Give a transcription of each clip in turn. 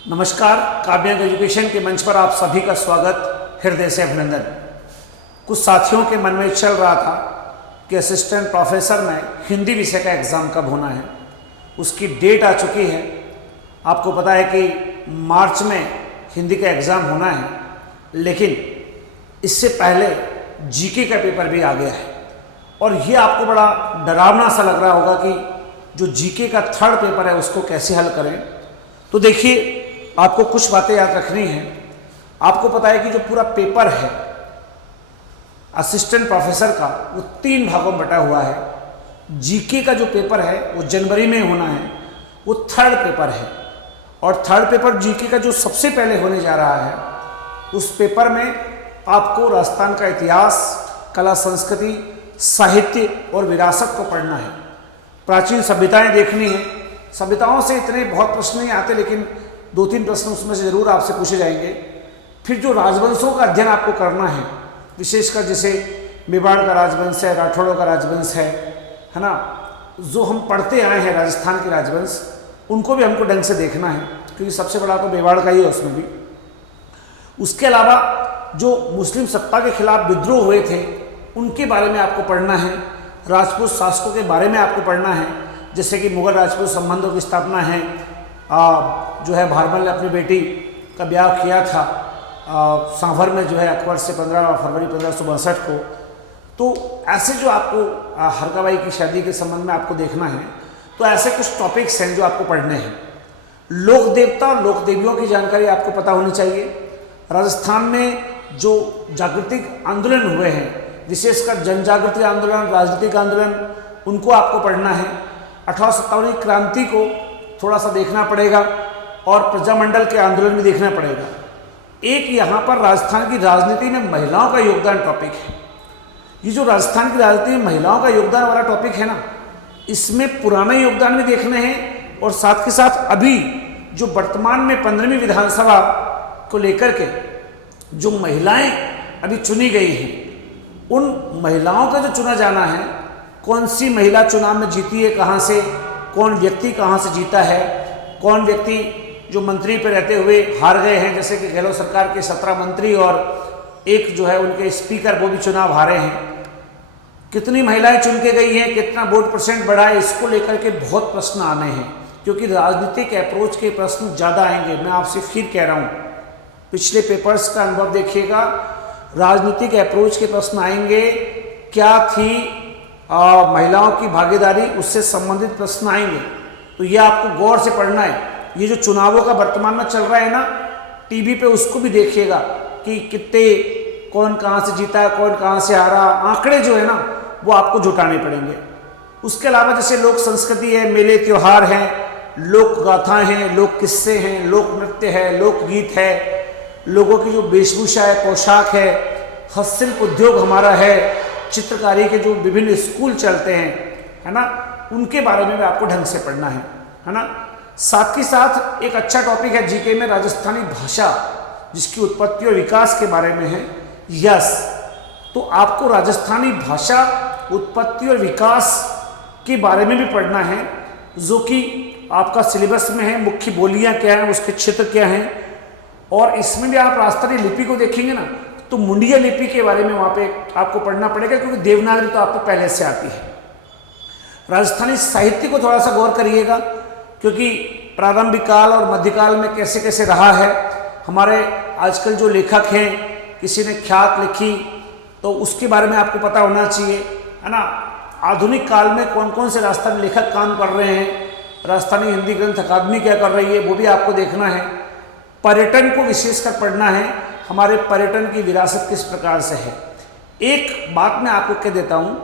नमस्कार। काव्यांग एजुकेशन के मंच पर आप सभी का स्वागत, हृदय से अभिनंदन। कुछ साथियों के मन में चल रहा था कि असिस्टेंट प्रोफेसर में हिंदी विषय का एग्ज़ाम कब होना है। उसकी डेट आ चुकी है। आपको पता है कि मार्च में हिंदी का एग्ज़ाम होना है, लेकिन इससे पहले जीके का पेपर भी आ गया है। और ये आपको बड़ा डरावना सा लग रहा होगा कि जो जीके का थर्ड पेपर है उसको कैसे हल करें। तो देखिए, आपको कुछ बातें याद रखनी है। आपको पता है कि जो पूरा पेपर है असिस्टेंट प्रोफेसर का, वो 3 भागों में बटा हुआ है। जीके का जो पेपर है वो जनवरी में होना है, वो थर्ड पेपर है। और थर्ड पेपर जीके का जो सबसे पहले होने जा रहा है, उस पेपर में आपको राजस्थान का इतिहास, कला, संस्कृति, साहित्य और विरासत को पढ़ना है। प्राचीन सभ्यताएं देखनी है। सभ्यताओं से इतने बहुत प्रश्न नहीं आते, लेकिन 2-3 प्रश्न उसमें से जरूर आपसे पूछे जाएंगे। फिर जो राजवंशों का अध्ययन आपको करना है, विशेषकर जैसे मेवाड़ का राजवंश है, राठौड़ों का राजवंश है ना, जो हम पढ़ते आए हैं राजस्थान के राजवंश, उनको भी हमको ढंग से देखना है, क्योंकि सबसे बड़ा तो मेवाड़ का ही है उसमें भी। उसके अलावा जो मुस्लिम सत्ता के खिलाफ विद्रोह हुए थे, उनके बारे में आपको पढ़ना है। राजपूत शासकों के बारे में आपको पढ़ना है, जैसे कि मुगल राजपूत संबंधों की स्थापना है। जो है भारमल ने अपनी बेटी का ब्याह किया था सांभर में, जो है अकबर से 15 फरवरी 1562 को। तो ऐसे जो आपको हरकाबाई की शादी के संबंध में आपको देखना है, तो ऐसे कुछ टॉपिक्स हैं जो आपको पढ़ने हैं। लोक देवता और लोक देवियों की जानकारी आपको पता होनी चाहिए। राजस्थान में जो जागृतिक आंदोलन हुए हैं, विशेषकर जन जागृति आंदोलन, राजनीतिक आंदोलन, उनको आपको पढ़ना है। 1857 की क्रांति को थोड़ा सा देखना पड़ेगा और प्रजामंडल के आंदोलन भी देखना पड़ेगा। एक यहाँ पर राजस्थान की राजनीति में महिलाओं का योगदान टॉपिक है। ये जो राजस्थान की राजनीति में महिलाओं का योगदान वाला टॉपिक है ना, इसमें पुराने योगदान भी देखने हैं, और साथ के साथ अभी जो वर्तमान में 15वीं विधानसभा को लेकर के जो महिलाएं अभी चुनी गई हैं, उन महिलाओं का जो चुना जाना है, कौन सी महिला चुनाव में जीती है, कहाँ से, कौन व्यक्ति कहाँ से जीता है, कौन व्यक्ति जो मंत्री पर रहते हुए हार गए हैं, जैसे कि गहलोत सरकार के 17 मंत्री और एक जो है उनके स्पीकर, वो भी चुनाव हारे हैं। कितनी महिलाएं चुन के गई हैं, कितना वोट परसेंट बढ़ा है, इसको लेकर के बहुत प्रश्न आने हैं, क्योंकि राजनीतिक अप्रोच के प्रश्न ज़्यादा आएंगे। मैं आपसे फिर कह रहा हूँ, पिछले पेपर्स का अनुभव देखिएगा, राजनीतिक अप्रोच के प्रश्न आएंगे। क्या थी महिलाओं की भागीदारी, उससे संबंधित प्रश्न आएंगे। तो ये आपको गौर से पढ़ना है। ये जो चुनावों का वर्तमान में चल रहा है ना टीवी पे, उसको भी देखिएगा कि कितने, कौन कहाँ से जीता है, कौन कहाँ से हारा। आंकड़े जो है ना वो आपको जुटाने पड़ेंगे। उसके अलावा जैसे लोक संस्कृति है, मेले त्योहार हैं, लोक गाथाएँ हैं, लोक किस्से हैं, लोक नृत्य है, लोकगीत है, लोगों की जो वेशभूषा है, पोशाक है, हस्तशिल्प उद्योग हमारा है, चित्रकारी के जो विभिन्न स्कूल चलते हैं, है ना, उनके बारे में भी आपको ढंग से पढ़ना है ना। साथ ही साथ एक अच्छा टॉपिक है जीके में राजस्थानी भाषा, जिसकी उत्पत्ति और विकास के बारे में है। यस, तो आपको राजस्थानी भाषा, उत्पत्ति और विकास के बारे में भी पढ़ना है, जो कि आपका सिलेबस में है। मुख्य बोलियां क्या हैं, उसके क्षेत्र क्या हैं, और इसमें भी आप राजस्थानी लिपि को देखेंगे ना, तो मुंडिया लिपि के बारे में वहाँ पे आपको पढ़ना पड़ेगा, क्योंकि देवनागरी तो आपको पहले से आती है। राजस्थानी साहित्य को थोड़ा सा गौर करिएगा, क्योंकि प्रारंभिक काल और मध्यकाल में कैसे कैसे रहा है। हमारे आजकल जो लेखक हैं, किसी ने ख्यात लिखी तो उसके बारे में आपको पता होना चाहिए, है ना। आधुनिक काल में कौन कौन से राजस्थानी लेखक काम कर रहे हैं, राजस्थानी हिंदी ग्रंथ अकादमी क्या कर रही है, वो भी आपको देखना है। पर्यटन को विशेषकर पढ़ना है, हमारे पर्यटन की विरासत किस प्रकार से है। एक बात मैं आपको कह देता हूँ,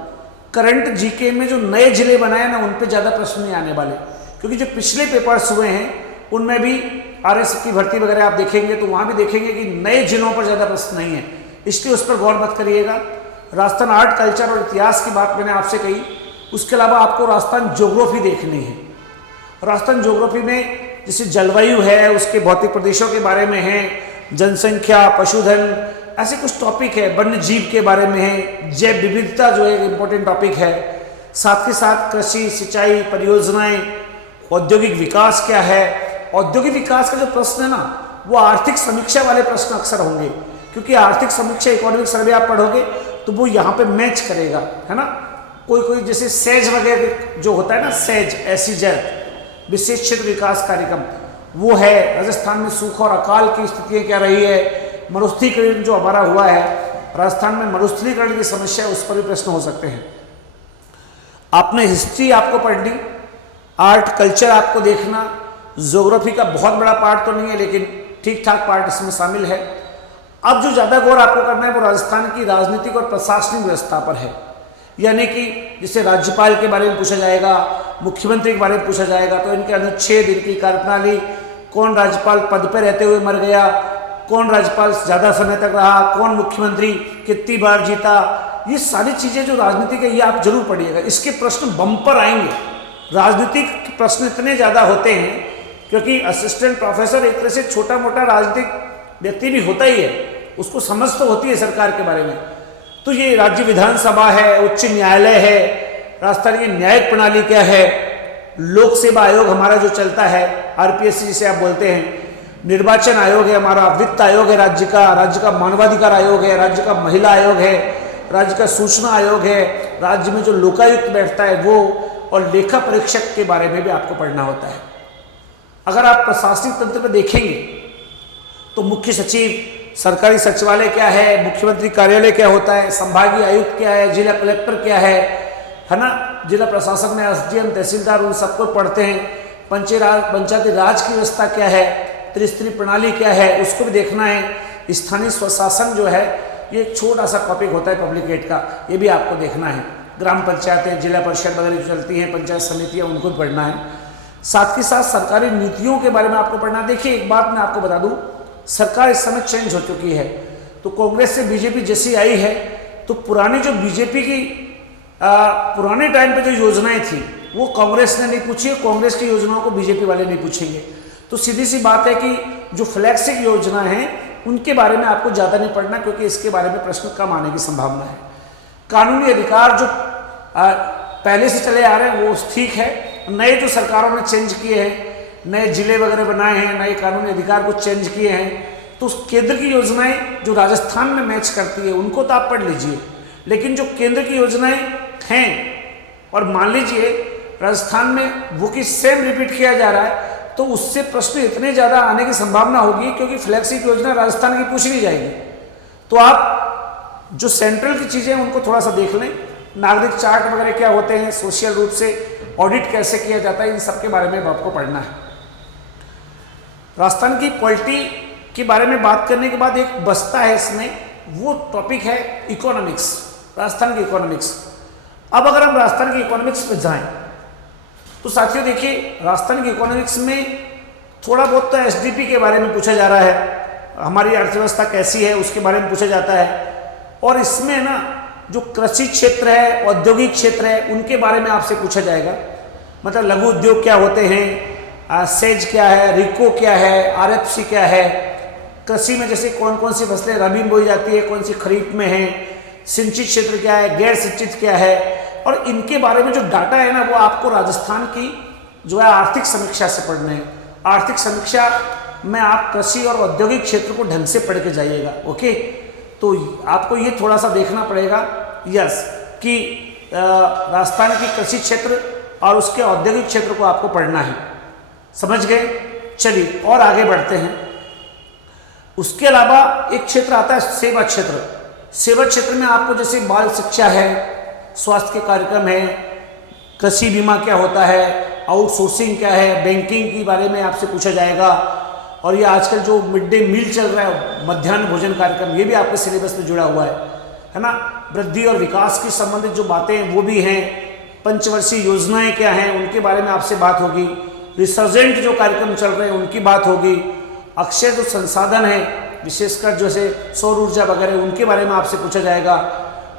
करंट जीके में जो नए जिले बनाए ना, उन पे ज़्यादा प्रश्न नहीं आने वाले, क्योंकि जो पिछले पेपर्स हुए हैं उनमें भी आरएसएफ की भर्ती वगैरह आप देखेंगे तो वहाँ भी देखेंगे कि नए जिलों पर ज़्यादा प्रश्न नहीं है, इसलिए उस पर गौर मत करिएगा। राजस्थान आर्ट, कल्चर और इतिहास की बात मैंने आपसे कही। उसके अलावा आपको राजस्थान ज्योग्राफी देखनी है। राजस्थान ज्योग्राफी में जैसे जलवायु है, उसके भौतिक प्रदेशों के बारे में है, जनसंख्या, पशुधन, ऐसे कुछ टॉपिक है, वन्य जीव के बारे में है, जैव विविधता जो एक इम्पोर्टेंट टॉपिक है। साथ ही साथ कृषि, सिंचाई, परियोजनाएं, औद्योगिक विकास क्या है, औद्योगिक विकास का जो प्रश्न है ना, वो आर्थिक समीक्षा वाले प्रश्न अक्सर होंगे, क्योंकि आर्थिक समीक्षा इकोनॉमिक सर्वे आप पढ़ोगे तो वो यहाँ पे मैच करेगा, है ना। कोई कोई जैसे सेज वगैरह जो होता है ना, सेज SEZ विशेष क्षेत्र विकास कार्यक्रम, वो है। राजस्थान में सूखा और अकाल की स्थितियाँ क्या रही है, मरुस्थलीकरण जो हमारा हुआ है राजस्थान में, मरुस्थलीकरण की समस्या, उस पर भी प्रश्न हो सकते हैं। आपने हिस्ट्री आपको पढ़नी, आर्ट कल्चर आपको देखना, ज्योग्राफी का बहुत बड़ा पार्ट तो नहीं है लेकिन ठीक ठाक पार्ट इसमें शामिल है। अब जो ज़्यादा गौर आपको करना है वो राजस्थान की राजनीतिक और प्रशासनिक व्यवस्था पर है, यानी कि जैसे राज्यपाल के बारे में पूछा जाएगा, मुख्यमंत्री के बारे में पूछा जाएगा, तो इनके अनुच्छेद, इनकी कार्यप्रणाली, कौन राज्यपाल पद पर रहते हुए मर गया, कौन राज्यपाल ज़्यादा समय तक रहा, कौन मुख्यमंत्री कितनी बार जीता, ये सारी चीज़ें जो राजनीतिक है ये आप जरूर पढ़िएगा। इसके प्रश्न बम्पर आएंगे। राजनीतिक प्रश्न इतने ज़्यादा होते हैं क्योंकि असिस्टेंट प्रोफेसर एक तरह से छोटा मोटा राजनीतिक व्यक्ति भी होता ही है, उसको समझ तो होती है सरकार के बारे में। तो ये राज्य विधानसभा है, उच्च न्यायालय है, राजस्थान की न्यायिक प्रणाली क्या है, लोक सेवा आयोग हमारा जो चलता है, RPSC जिसे आप बोलते हैं, निर्वाचन आयोग है हमारा, वित्त आयोग है राज्य का मानवाधिकार आयोग है, राज्य का महिला आयोग है, राज्य का सूचना आयोग है, राज्य में जो लोकायुक्त बैठता है वो, और लेखा परीक्षक के बारे में भी आपको पढ़ना होता है। अगर आप प्रशासनिक तंत्र में देखेंगे तो मुख्य सचिव, सरकारी सचिवालय क्या है, मुख्यमंत्री कार्यालय क्या होता है, संभागीय आयुक्त क्या है, जिला कलेक्टर क्या है ना, जिला प्रशासन में SDM, तहसीलदार, उन सबको पढ़ते हैं। पंचायती राज की व्यवस्था क्या है, त्रिस्तरीय प्रणाली क्या है, उसको भी देखना है। स्थानीय स्वशासन जो है ये एक छोटा सा टॉपिक होता है पब्लिकेट का, ये भी आपको देखना है। ग्राम पंचायतें, जिला परिषद वगैरह जो चलती हैं, पंचायत समितियाँ, उनको भी पढ़ना है। साथ ही साथ सरकारी नीतियों के बारे में आपको पढ़ना। देखिए एक बात मैं आपको बता दूं, सरकार इस समय चेंज हो चुकी है, तो कांग्रेस से बीजेपी जैसी आई है, तो पुरानी जो बीजेपी की पुराने टाइम पे जो योजनाएं थी वो कांग्रेस ने नहीं पूछी है, कांग्रेस की योजनाओं को बीजेपी वाले नहीं पूछेंगे। तो सीधी सी बात है कि जो फ्लैगशिप योजना है उनके बारे में आपको ज़्यादा नहीं पढ़ना, क्योंकि इसके बारे में प्रश्न कम आने की संभावना है। कानूनी अधिकार जो पहले से चले आ रहे हैं वो ठीक है, नए जो सरकारों ने चेंज किए हैं, नए जिले वगैरह बनाए हैं, नए कानूनी अधिकार को चेंज किए हैं, तो केंद्र की योजनाएं जो राजस्थान में मैच करती है उनको तो आप पढ़ लीजिए। लेकिन जो केंद्र की योजनाएं हैं और मान लीजिए राजस्थान में वो कि सेम रिपीट किया जा रहा है, तो उससे प्रश्न इतने ज़्यादा आने की संभावना होगी, क्योंकि फ्लैगशिप योजना राजस्थान की पूछ नहीं जाएगी। तो आप जो सेंट्रल की चीज़ें उनको थोड़ा सा देख लें, नागरिक चार्ट वगैरह क्या होते हैं, सोशल रूप से ऑडिट कैसे किया जाता है, इन सब के बारे में आपको पढ़ना है। राजस्थान की पॉलिटी के बारे में बात करने के बाद एक बचता है इसमें, वो टॉपिक है इकोनॉमिक्स, राजस्थान की इकोनॉमिक्स। अब अगर हम राजस्थान की इकोनॉमिक्स पे जाएं तो साथियों देखिए, राजस्थान की इकोनॉमिक्स में थोड़ा बहुत तो SDP के बारे में पूछा जा रहा है, हमारी अर्थव्यवस्था कैसी है उसके बारे में पूछा जाता है, और इसमें ना जो कृषि क्षेत्र है, औद्योगिक क्षेत्र है, उनके बारे में आपसे पूछा जाएगा। मतलब लघु उद्योग क्या होते हैं, सेज क्या है, रिको क्या है, RFC क्या है, कृषि में जैसे कौन कौन सी फसलें रबी में बोई जाती है, कौन सी खरीफ में है, सिंचित क्षेत्र क्या है, गैर सिंचित क्या है, और इनके बारे में जो डाटा है ना वो आपको राजस्थान की जो है आर्थिक समीक्षा से पढ़ना है। आर्थिक समीक्षा में आप कृषि और औद्योगिक क्षेत्र को ढंग से पढ़ के जाइएगा। ओके, तो आपको ये थोड़ा सा देखना पड़ेगा यस कि राजस्थान की कृषि क्षेत्र और उसके औद्योगिक क्षेत्र को आपको पढ़ना है। समझ गए? चलिए और आगे बढ़ते हैं। उसके अलावा एक क्षेत्र आता है सेवा क्षेत्र। सेवा क्षेत्र में आपको जैसे बाल शिक्षा है, स्वास्थ्य के कार्यक्रम है, कृषि बीमा क्या होता है, आउटसोर्सिंग क्या है, बैंकिंग के बारे में आपसे पूछा जाएगा। और ये आजकल जो मिड डे मील चल रहा है, मध्याह्न भोजन कार्यक्रम, ये भी आपके सिलेबस में जुड़ा हुआ है ना। वृद्धि और विकास की संबंधित जो बातें हैं वो भी हैं। पंचवर्षीय योजनाएं क्या हैं उनके बारे में आपसे बात होगी। रिसर्जेंट जो कार्यक्रम चल रहे हैं उनकी बात होगी। अक्षय जो संसाधन है, विशेषकर जैसे सौर ऊर्जा वगैरह, उनके बारे में आपसे पूछा जाएगा।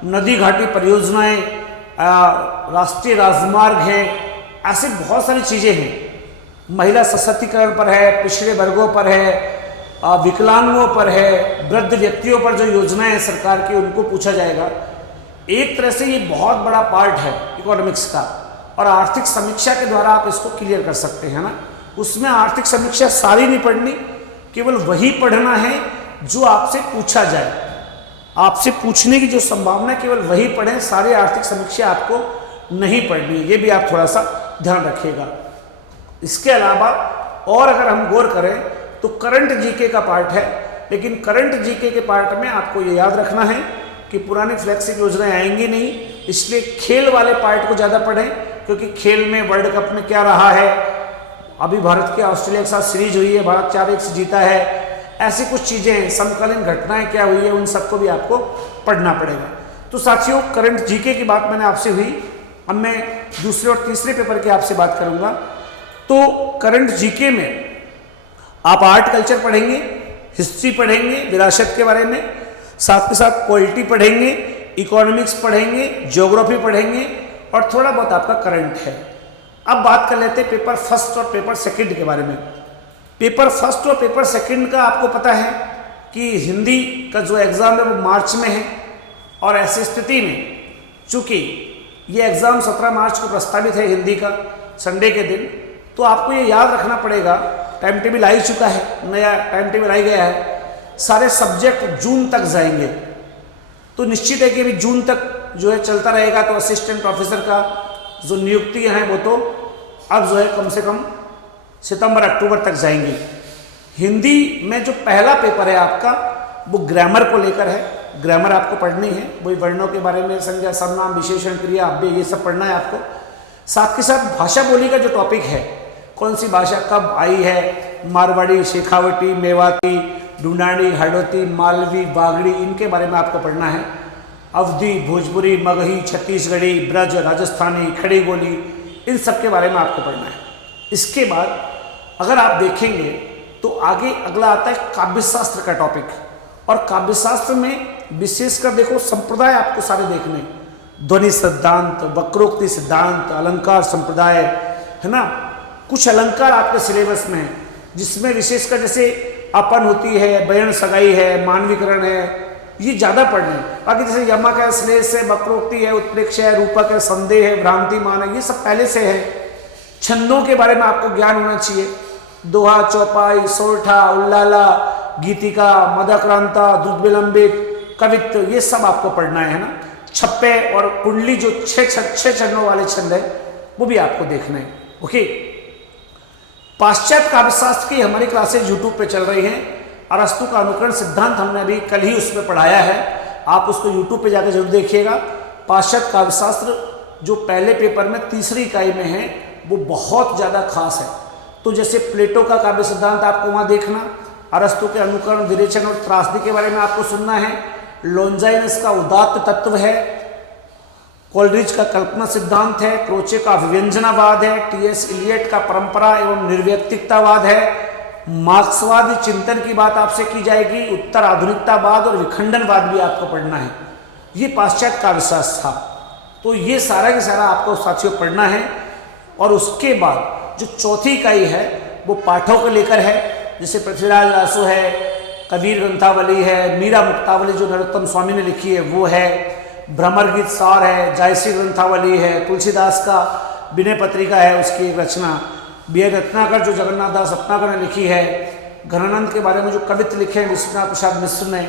नदी घाटी परियोजनाएं, राष्ट्रीय राजमार्ग हैं, ऐसी बहुत सारी चीज़ें हैं। महिला सशक्तिकरण पर है, पिछड़े वर्गों पर है, विकलांगों पर है, वृद्ध व्यक्तियों पर जो योजनाएं हैं सरकार की, उनको पूछा जाएगा। एक तरह से ये बहुत बड़ा पार्ट है इकोनॉमिक्स का, और आर्थिक समीक्षा के द्वारा आप इसको क्लियर कर सकते हैं ना। उसमें आर्थिक समीक्षा सारी नहीं पढ़नी, केवल वही पढ़ना है जो आपसे पूछा जाए। आपसे पूछने की जो संभावना है केवल वही पढ़ें, सारी आर्थिक समीक्षा आपको नहीं पढ़नी है। ये भी आप थोड़ा सा ध्यान रखिएगा। इसके अलावा और अगर हम गौर करें तो करंट जीके का पार्ट है, लेकिन करंट जीके के पार्ट में आपको ये याद रखना है कि पुरानी फ्लैगशिप योजनाएं आएंगी नहीं, इसलिए खेल वाले पार्ट को ज़्यादा पढ़ें, क्योंकि खेल में वर्ल्ड कप में क्या रहा है, अभी भारत के ऑस्ट्रेलिया के साथ सीरीज हुई है, भारत 4-1 से जीता है, ऐसी कुछ चीज़ें हैं, समकालीन घटनाएं क्या हुई है, उन सबको भी आपको पढ़ना पड़ेगा। तो साथियों, करंट जीके की बात मैंने आपसे हुई, अब मैं दूसरे और तीसरे पेपर की आपसे बात करूंगा। तो करंट जीके में आप आर्ट कल्चर पढ़ेंगे, हिस्ट्री पढ़ेंगे विरासत के बारे में, साथ के साथ पॉलिटी पढ़ेंगे, इकोनॉमिक्स पढ़ेंगे, ज्योग्राफी पढ़ेंगे और थोड़ा बहुत आपका करंट है। अब बात कर लेते हैं पेपर फर्स्ट और पेपर सेकंड के बारे में। पेपर फर्स्ट और पेपर सेकंड का आपको पता है कि हिंदी का जो एग्ज़ाम है वो मार्च में है, और ऐसी स्थिति में चूँकि ये एग्ज़ाम 17 मार्च को प्रस्तावित है हिंदी का, संडे के दिन, तो आपको ये याद रखना पड़ेगा, टाइम टेबल आ ही चुका है, नया टाइम टेबल आ गया है, सारे सब्जेक्ट जून तक जाएंगे। तो निश्चित है कि अभी जून तक जो है चलता रहेगा, तो असिस्टेंट प्रोफेसर का जो नियुक्तियाँ हैं वो तो अब जो है कम से कम सितंबर अक्टूबर तक जाएंगी। हिंदी में जो पहला पेपर है आपका वो ग्रामर को लेकर है, ग्रामर आपको पढ़नी है, वही वर्णों के बारे में, संज्ञा सर्वनाम विशेषण क्रिया अव्यय, ये सब पढ़ना है आपको। साथ के साथ भाषा बोली का जो टॉपिक है, कौन सी भाषा कब आई है, मारवाड़ी, शेखावटी, मेवाती, ढूंढानी, हड़ौती, मालवी, बागड़ी, इनके बारे में आपको पढ़ना है। अवधी, भोजपुरी, मगही, छत्तीसगढ़ी, ब्रज, राजस्थानी, खड़ी बोली, इन सब के बारे में आपको पढ़ना है। इसके बाद अगर आप देखेंगे तो आगे अगला आता है काव्यशास्त्र का टॉपिक, और काव्यशास्त्र में विशेषकर देखो संप्रदाय आपको सारे देखने, ध्वनि सिद्धांत, वक्रोक्ति सिद्धांत, अलंकार संप्रदाय, है ना, कुछ अलंकार आपके सिलेबस में है, जिसमें विशेषकर जैसे अपन होती है, बयन सगाई है, मानवीकरण है, ये ज़्यादा पढ़ने हैं। बाकी जैसे यमक है, श्लेष है, वक्रोक्ति है, उत्प्रेक्ष है, रूपक है, संदेह है, भ्रांति मान है, ये सब पहले से है। छंदों के बारे में आपको ज्ञान होना चाहिए, दोहा, चौपाई, सोरठा, उल्लाला, गीतिका, मदाक्रांता, द्रुत विलंबित, कवित्व, ये सब आपको पढ़ना है ना। छप्पे और कुंडली जो छह चरणों वाले छंद है वो भी आपको देखना है। ओके, पाश्चात्य काव्यशास्त्र की हमारी क्लासेज यूट्यूब पे चल रही हैं। अरस्तु का अनुकरण सिद्धांत हमने अभी कल ही उसमें पढ़ाया है, आप उसको यूट्यूब पे जाकर जरूर देखिएगा। पाश्चात्य काव्यशास्त्र जो पहले पेपर में तीसरी इकाई में है वो बहुत ज़्यादा खास है। तो जैसे प्लेटो का काव्य सिद्धांत आपको वहाँ देखना, अरस्तु के अनुकरण, विरेचन और त्रासदी के बारे में आपको सुनना है, लॉन्जाइनस का उदात्त तत्व है, कोलरिज का कल्पना सिद्धांत है, क्रोचे का अभिव्यंजनावाद है, टी.एस. इलियट का परंपरा एवं निर्व्यक्तिकतावाद है, मार्क्सवादी चिंतन की बात आपसे की जाएगी, उत्तर आधुनिकतावाद और विखंडनवाद भी आपको पढ़ना है। ये पाश्चात्य काव्यशास्त्र था। तो ये सारा के सारा आपको साथियों पढ़ना है। और उसके बाद जो चौथी इकाई है वो पाठों को लेकर है, जैसे पृथ्वीराज रासो है, कबीर ग्रंथावली है, मीरा मुक्तावली जो नरोत्तम स्वामी ने लिखी है वो है, भ्रमर गीत सार है, जायसी ग्रंथावली है, तुलसीदास का विनय पत्रिका है उसकी एक रचना, बी.ए. रत्नाकर जो जगन्नाथ दास रत्नाकर ने लिखी है, घनानंद के बारे में जो कवित्व लिखे हैं विश्वनाथ प्रसाद मिश्र ने,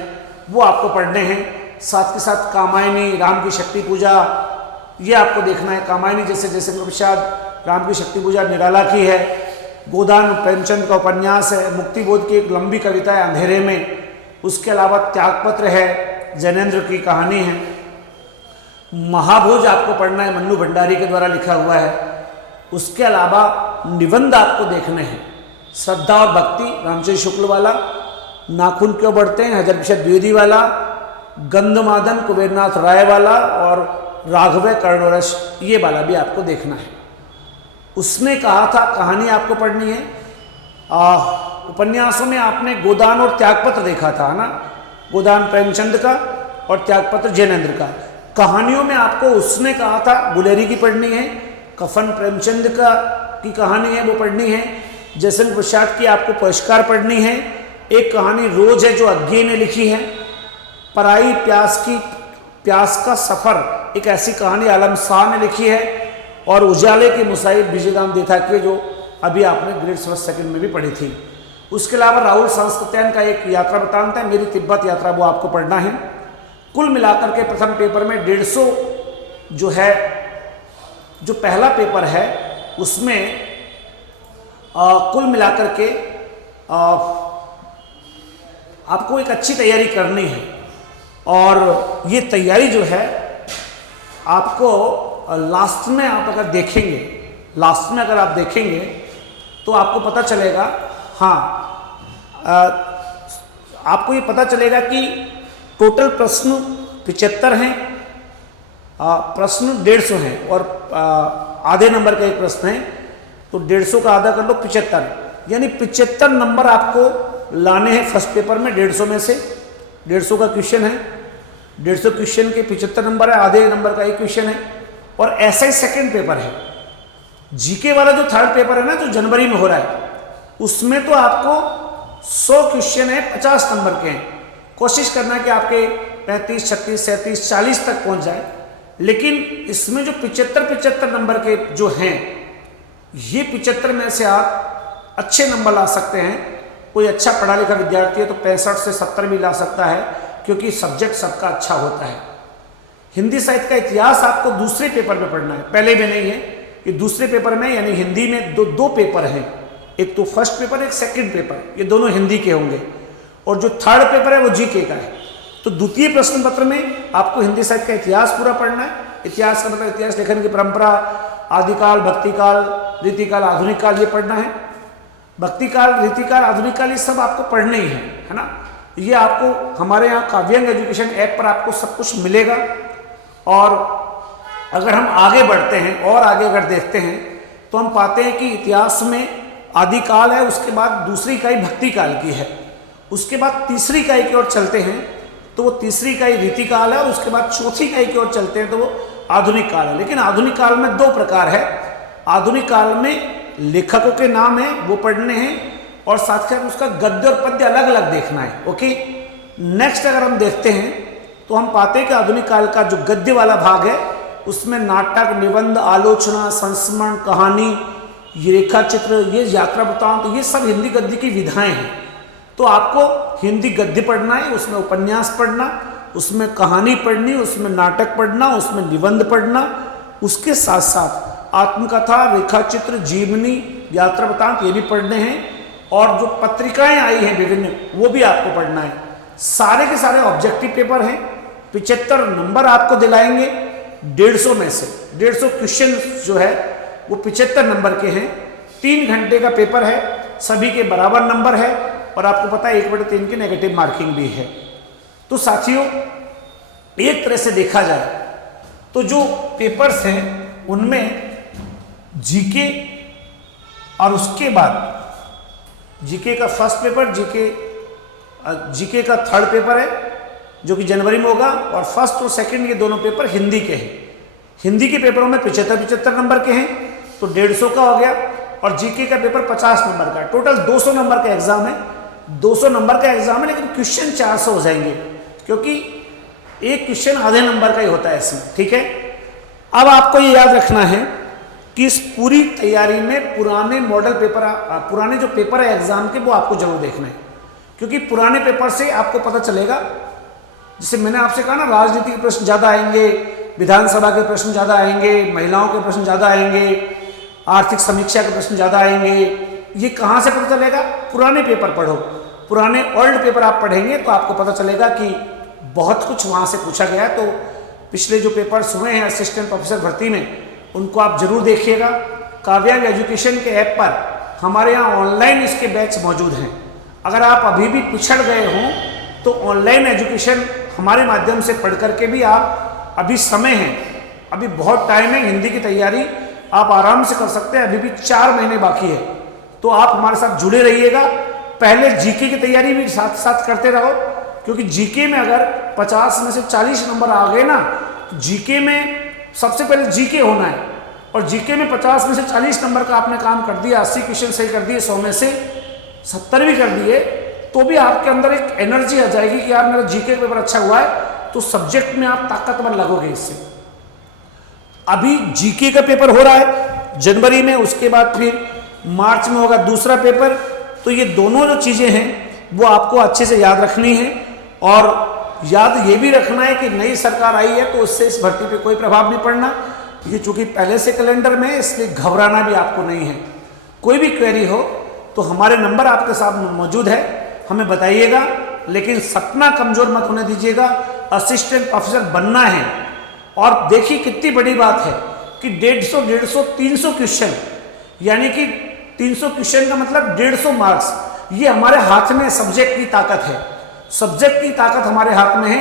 वो आपको पढ़ने हैं। साथ के साथ कामायनी, राम की शक्ति पूजा, ये आपको देखना है। कामायनी जैसे जयशंकर प्रसाद राम की शक्ति पूजा निराला की है, गोदान प्रेमचंद का उपन्यास है, मुक्तिबोध की एक लंबी कविता है अंधेरे में, उसके अलावा त्यागपत्र है, जैनेन्द्र की कहानी है, महाभोज आपको पढ़ना है, मन्नू भंडारी के द्वारा लिखा हुआ है। उसके अलावा निबंध आपको देखने हैं, श्रद्धा और भक्ति रामचंद्र शुक्ल वाला, नाखून क्यों बढ़ते हैं हजर प्रसाद द्विवेदी वाला, गंधमादन कुबेरनाथ राय वाला और राघव कर्णरस, ये वाला भी आपको देखना है। उसने कहा था कहानी आपको पढ़नी है। उपन्यासों में आपने गोदान और त्यागपत्र देखा था ना, गोदान प्रेमचंद का और त्यागपत्र जैनेन्द्र का। कहानियों में आपको उसने कहा था गुलेरी की पढ़नी है, कफन प्रेमचंद का की कहानी है वो पढ़नी है, जयशंकर प्रसाद की आपको पुरस्कार पढ़नी है, एक कहानी रोज है जो अज्ञे ने लिखी है, पराई प्यास का सफर एक ऐसी कहानी आलम शाह ने लिखी है, और उजाले की मुसाहिब विजयदान देथा की जो अभी आपने ग्रेड फर्स्ट सेकंड में भी पढ़ी थी। उसके अलावा राहुल संस्कृत्यायन का एक यात्रा वृत्तांत है, मेरी तिब्बत यात्रा, वो आपको पढ़ना है। कुल मिलाकर के प्रथम पेपर में 150 जो है, जो पहला पेपर है उसमें कुल मिलाकर के आपको एक अच्छी तैयारी करनी है। और ये तैयारी जो है आपको लास्ट में आप अगर देखेंगे, लास्ट में अगर आप देखेंगे तो आपको पता चलेगा, हाँ आपको ये पता चलेगा कि टोटल प्रश्न 75 हैं, प्रश्न 150 हैं और आधे नंबर का एक प्रश्न है, तो 150 का आधा कर लो 75, यानी 75 नंबर आपको लाने हैं फर्स्ट पेपर में 150 में से। 150 का क्वेश्चन है, 150 क्वेश्चन के 75 नंबर है, आधे नंबर का एक क्वेश्चन है। और ऐसा ही सेकेंड पेपर है, जीके वाला जो थर्ड पेपर है ना, जो जनवरी में हो रहा है, उसमें तो आपको 100 क्वेश्चन है, 50 नंबर के हैं। कोशिश करना कि आपके 35, 36, 37, 40 तक पहुंच जाए। लेकिन इसमें जो 75 नंबर के जो हैं, ये 75 में से आप अच्छे नंबर ला सकते हैं। कोई अच्छा पढ़ा लिखा विद्यार्थी है तो 65 से 70 भी ला सकता है, क्योंकि सब्जेक्ट सबका अच्छा होता है। हिंदी साहित्य का इतिहास आपको दूसरे पेपर में पढ़ना है, पहले में नहीं है। ये दूसरे पेपर में, यानी हिंदी में दो पेपर हैं, एक तो फर्स्ट पेपर, एक सेकंड पेपर, ये दोनों हिंदी के होंगे। और जो थर्ड पेपर है वो जीके का है। तो द्वितीय प्रश्न पत्र में आपको हिंदी साहित्य का इतिहास पूरा पढ़ना है। इतिहास का मतलब इतिहास लेखन की परंपरा, आदिकाल, भक्तिकाल, रीतिकाल, आधुनिक काल, ये पढ़ना है। भक्तिकाल, रीतिकाल, आधुनिक काल, ये सब आपको पढ़ने ही है ना। ये आपको हमारे यहाँ काव्यांग एजुकेशन ऐप पर आपको सब कुछ मिलेगा। और अगर हम आगे बढ़ते हैं और आगे अगर देखते हैं तो हम पाते हैं कि इतिहास में आदिकाल है, उसके बाद दूसरी इकाई भक्ति काल की है, उसके बाद तीसरी इकाई की ओर चलते हैं तो वो तीसरी इकाई रीतिकाल है, और उसके बाद चौथी इकाई की ओर चलते हैं तो वो आधुनिक काल है। लेकिन आधुनिक काल में दो प्रकार है। आधुनिक काल में लेखकों के नाम है वो पढ़ने हैं, और साथ ही उसका गद्य और पद्य अलग अलग देखना है। ओके, नेक्स्ट अगर हम देखते हैं तो हम पाते हैं कि आधुनिक काल का जो गद्य वाला भाग है उसमें नाटक, निबंध, आलोचना, संस्मरण, कहानी, ये रेखा चित्र, ये यात्रा वृत्तांत, तो ये सब हिंदी गद्य की विधाएं हैं। तो आपको हिंदी गद्य पढ़ना है, उसमें उपन्यास पढ़ना, उसमें कहानी पढ़नी, उसमें नाटक पढ़ना, उसमें निबंध पढ़ना, उसके साथ साथ आत्मकथा, रेखा चित्र, जीवनी, यात्रा वृत्तांत, ये भी पढ़ने हैं। और जो पत्रिकाएं आई हैं विभिन्न, वो भी आपको पढ़ना है। सारे के सारे ऑब्जेक्टिव पेपर हैं, 75 नंबर आपको दिलाएंगे 150 में से। 150 क्वेश्चन जो है वो 75 नंबर के हैं। 3 घंटे का पेपर है, सभी के बराबर नंबर है, और आपको पता है 1/3 की नेगेटिव मार्किंग भी है। तो साथियों, एक तरह से देखा जाए तो जो पेपर्स हैं उनमें जीके और उसके बाद जीके का फर्स्ट पेपर, जीके का थर्ड पेपर है जो कि जनवरी में होगा, और फर्स्ट और सेकंड ये दोनों पेपर हिंदी के हैं। हिंदी के पेपरों में 75 नंबर के हैं, तो 150 का हो गया, और जीके का पेपर 50 नंबर का। टोटल 200 नंबर का एग्जाम है। 200 नंबर का एग्जाम है, लेकिन क्वेश्चन 400 हो जाएंगे, क्योंकि एक क्वेश्चन आधे नंबर का ही होता है इसमें। ठीक है, अब आपको ये याद रखना है कि इस पूरी तैयारी में पुराने मॉडल पेपर, पुराने जो पेपर है एग्जाम के, वो आपको जरूर देखना है, क्योंकि पुराने पेपर से आपको पता चलेगा। जैसे मैंने आपसे कहा ना, राजनीति के प्रश्न ज़्यादा आएंगे, विधानसभा के प्रश्न ज़्यादा आएंगे, महिलाओं के प्रश्न ज़्यादा आएंगे, आर्थिक समीक्षा के प्रश्न ज़्यादा आएंगे। ये कहाँ से पता चलेगा? पुराने पेपर पढ़ो, पुराने ओल्ड पेपर आप पढ़ेंगे तो आपको पता चलेगा कि बहुत कुछ वहाँ से पूछा गया है। तो पिछले जो पेपर्स हुए हैं असिस्टेंट प्रोफेसर भर्ती में, उनको आप जरूर देखिएगा। काव्यांग एजुकेशन के ऐप पर हमारे यहाँ ऑनलाइन इसके बैच मौजूद हैं। अगर आप अभी भी पिछड़ गए हों तो ऑनलाइन एजुकेशन हमारे माध्यम से पढ़ करके भी आप, अभी समय है, अभी बहुत टाइम है, हिंदी की तैयारी आप आराम से कर सकते हैं। अभी भी 4 महीने बाकी है, तो आप हमारे साथ जुड़े रहिएगा। पहले जीके की तैयारी भी साथ साथ करते रहो, क्योंकि जीके में अगर 50 में से 40 नंबर आ गए ना, तो जीके में सबसे पहले जीके होना है, और जीके में 50 में से 40 नंबर का आपने काम कर दिया, 80 क्वेश्चन सही कर दिए, 100 में से 70 भी कर दिए, तो भी आपके अंदर एक एनर्जी आ जाएगी कि यार मेरा जीके पेपर अच्छा हुआ है, तो सब्जेक्ट में आप ताकतवर लगोगे इससे। अभी जीके का पेपर हो रहा है जनवरी में, उसके बाद फिर मार्च में होगा दूसरा पेपर। तो ये दोनों जो चीज़ें हैं वो आपको अच्छे से याद रखनी है, और याद ये भी रखना है कि नई सरकार आई है तो उससे इस भर्ती पे कोई प्रभाव नहीं पड़ना। ये चूंकि पहले से कैलेंडर में है, इसलिए घबराना भी आपको नहीं है। कोई भी क्वेरी हो तो हमारे नंबर आपके साथ मौजूद है, हमें बताइएगा, लेकिन सपना कमजोर मत होने दीजिएगा। असिस्टेंट प्रोफेसर बनना है। और देखिए कितनी बड़ी बात है कि 150, 300 क्वेश्चन, यानी कि 300 क्वेश्चन का मतलब 150 मार्क्स, ये हमारे हाथ में सब्जेक्ट की ताकत है। सब्जेक्ट की ताकत हमारे हाथ में है।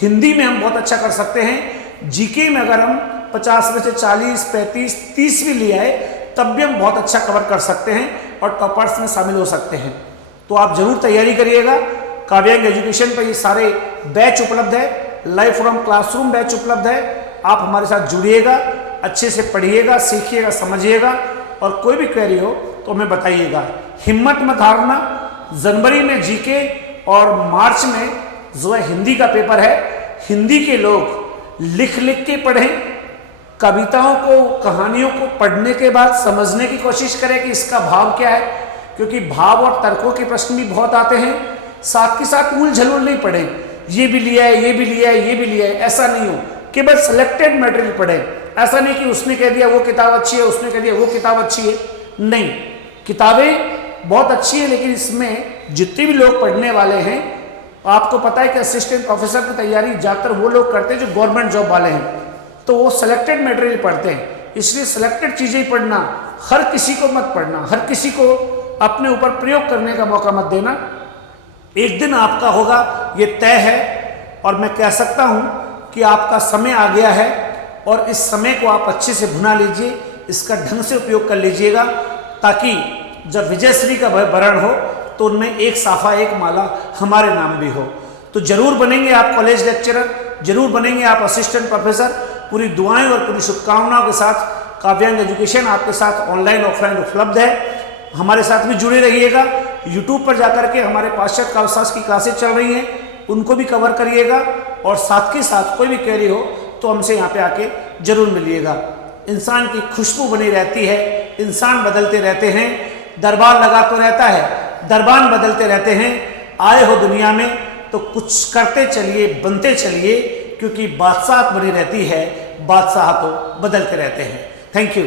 हिंदी में हम बहुत अच्छा कर सकते हैं। जीके में अगर हम 50 में से 40, 35, 30 भी ले आए तब भी हम बहुत अच्छा कवर कर सकते हैं और टॉपर्स में शामिल हो सकते हैं। तो आप जरूर तैयारी करिएगा। काव्यांग एजुकेशन पर ये सारे बैच उपलब्ध है, लाइव फ्रॉम क्लासरूम बैच उपलब्ध है। आप हमारे साथ जुड़िएगा, अच्छे से पढ़िएगा, सीखिएगा, समझिएगा, और कोई भी क्वेरी हो तो हमें बताइएगा। हिम्मत मत हारना। जनवरी में जीके और मार्च में जो है हिंदी का पेपर है। हिंदी के लोग लिख लिख के पढ़ें, कविताओं को, कहानियों को पढ़ने के बाद समझने की कोशिश करें कि इसका भाव क्या है, क्योंकि भाव और तर्कों के प्रश्न भी बहुत आते हैं। साथ के साथ उल झलूल नहीं पढ़ें, ये भी लिया है, ये भी लिया है, ये भी लिया है, ऐसा नहीं हो। केवल सिलेक्टेड मटेरियल पढ़ें। ऐसा नहीं कि उसने कह दिया वो किताब अच्छी है, उसने कह दिया वो किताब अच्छी है, नहीं। किताबें बहुत अच्छी है, लेकिन इसमें जितने भी लोग पढ़ने वाले हैं, आपको पता है कि असिस्टेंट प्रोफेसर की तैयारी ज़्यादातर वो लोग करते हैं जो गवर्नमेंट जॉब वाले हैं, तो वो सिलेक्टेड मटेरियल पढ़ते हैं। इसलिए सिलेक्टेड चीज़ें ही पढ़ना, हर किसी को मत पढ़ना, हर किसी को अपने ऊपर प्रयोग करने का मौका मत देना। एक दिन आपका होगा, ये तय है, और मैं कह सकता हूँ कि आपका समय आ गया है, और इस समय को आप अच्छे से भुना लीजिए, इसका ढंग से उपयोग कर लीजिएगा, ताकि जब विजयश्री का वरण हो तो उनमें एक साफा एक माला हमारे नाम भी हो। तो जरूर बनेंगे आप कॉलेज लेक्चरर, जरूर बनेंगे आप असिस्टेंट प्रोफेसर। पूरी दुआएं और पूरी शुभकामनाओं के साथ काव्यांग एजुकेशन आपके साथ ऑनलाइन ऑफलाइन उपलब्ध है। हमारे साथ भी जुड़े रहिएगा। यूट्यूब पर जाकर के हमारे पाश्चात्य काव्यशास्त्र की क्लासेज चल रही हैं, उनको भी कवर करिएगा, और साथ के साथ कोई भी क्वेरी हो तो हमसे यहाँ पे आके जरूर मिलिएगा। इंसान की खुशबू बनी रहती है, इंसान बदलते रहते हैं, दरबार लगा तो रहता है, दरबान बदलते रहते हैं। आए हो दुनिया में तो कुछ करते चलिए, बनते चलिए, क्योंकि बादशाह बनी रहती है, बादशाह तो बदलते रहते हैं। Thank you.